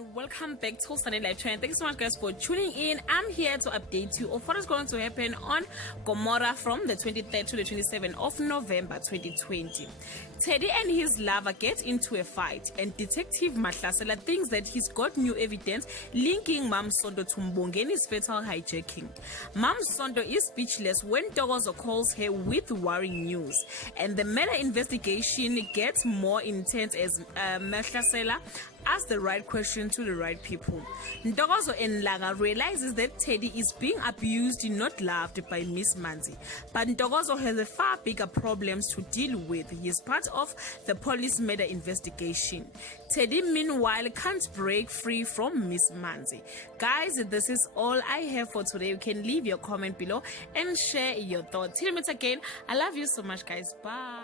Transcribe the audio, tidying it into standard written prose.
and welcome back to Sunday Live Channel. Thanks so much guys for tuning in. I'm here to update you of what is going to happen on Gomora from the 23rd to the 27th of November 2020. Teddy and his lover get into a fight and Detective Mahlasela thinks that he's got new evidence linking Mam Sondo to Mbongeni's fatal hijacking. Mam Sondo is speechless when Togozo calls her with worrying news, and the murder investigation gets more intense as Mahlasela asks the right question to the right people. Ntokozo and Laga realizes that Teddy is being abused, not loved by Miss Manzi. But Ntokozo has a far bigger problems to deal with. He is part of the police murder investigation. Teddy, meanwhile, can't break free from Miss Manzi. Guys, this is all I have for today. You can leave your comment below and share your thoughts. Till we meet again, I love you so much, guys. Bye.